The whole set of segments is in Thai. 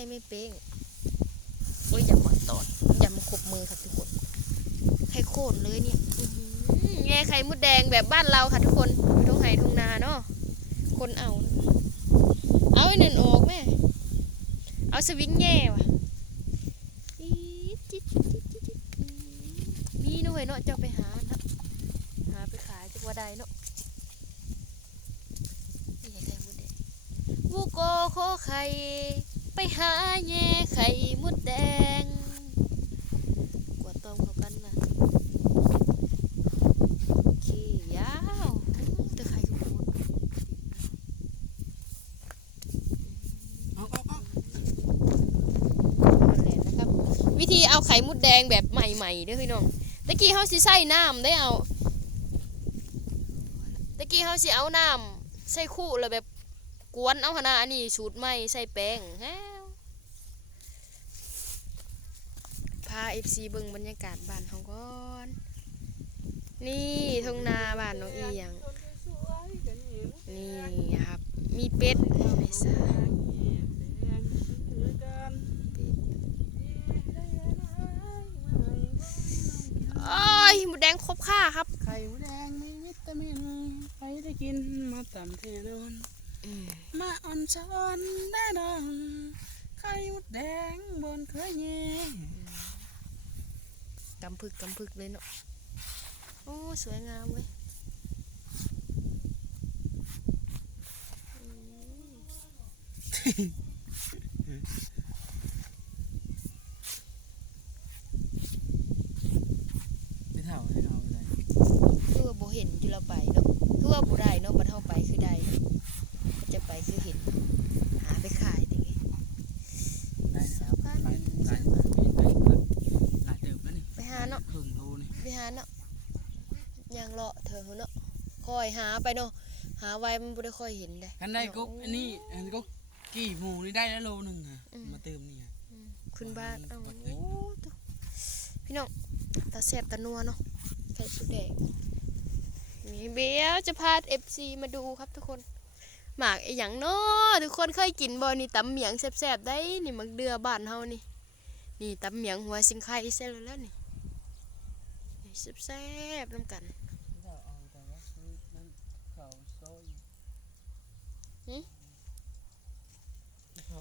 ข่ไม่เป้งโอ้ยอย่ามาตอดอย่ามาขบมือค่ะทุกคนไข่โค่นเลยเนี่ยแง่ไข่มดแดงแบบบ้านเราค่ะทุกคนอยู่ตรงไหทุ่งนาเนาะคนเอาไอ้นั่นออกแม่เอาสวิงแง่ว่ะนี่น้อยเนาะจะไปหานะหาไปขายจากว่าใดเนาะนี่ไข่มดแดงวูโกโคไข่ไปหาแง่ไข่มดแดงกวาดต้มเขากันล่ะขี้ยาวแต่ไข่ทุกคนวิธีเอาไข่มดแดงแบบใหม่ๆเด้อพี่น้องตะกี้เขาสิใส่น้ำได้เอาตะกี้เขาสิเอาน้ำใส่คู่แล้วแบบกวนเอาขนาดอันนี้สูตรใหม่ใส่แป้งฮะพา FC เบิ่งบรรยากาศบ้านเขาก่อนนี่ทุ่งนาบ้านน้องอีหยังนี่ครับมีเป็ดในสาโอ้ยหมูแดงครบค่าครับไข่หมูแดงมีวิตามินใครได้กินมาตำเทนอนมาอ่อนช้อนได้ดองไข่หมูแดงบนเคยเย่กำพึกเลยเนาะโอ้สวยงามเว้ยไม่เท่าให้เราเลยคือว่าโบเห็นอยู่เราไปเนาะคือว่าโบได้เนาะบัดเฮาไปคือได้จะไปคือเห็นหาไปขายได้ไงได้สาวพันหลายเติบแล้วนี่ไปหาเนาะครึ่งโลนี่ไปหาเนาะยังเลาะเธอเนาะคอยหาไปเนาะหาไว้มันบ่ได้ค่อยเห็นได้กันได้ก็อันนี้ก็กี่หมูนี่ได้แล้วโลนึงค่ะมาเติมนี่ขึ้นบ้านโอ้พี่น้องตาแซ่บตานัวเนาะไข่สุดแดงมีเบี้ยวจะพา FC มาดูครับทุกคนหมากไอ้หยังเนาะทุกคนเคยกินบ่นี่ตำเหมียงแซ่บๆได้นี่มักเดือบ้านเฮานี่นี่ตำเหมียงหัวสิงไข่เสร็จแล้วนี่แซ่บๆน้ำกัน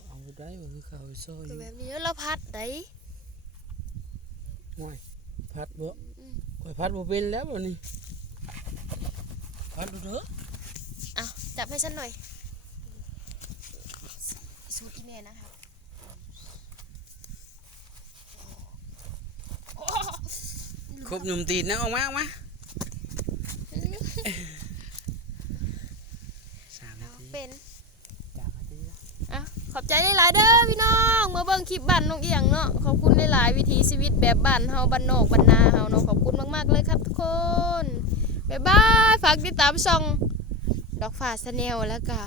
เอาได้คือข้าวซอยคือแบบนี้แล้วพัดได้ง่อยพัดบ่ก่อยพัดบ่เป็นแล้วบ่นี่พัดดูเถอะเอาจับให้ฉันหน่อยสูตรอีเมลนะครับครบหนุ่มตีนนะออกมาเป็นขอบใจหลายๆเด้อพี่น้องมาเบิ่งคลิปบ้านน้องเอียงเนาะขอบคุณหลายๆวิถีชีวิตแบบบ้านเฮาบ้านนอกบ้านนาเฮาเนาะขอบคุณมากๆเลยครับทุกคนบ๊ายบายฝากติดตามช่องดอกฟ้าชาแนลแล้วก็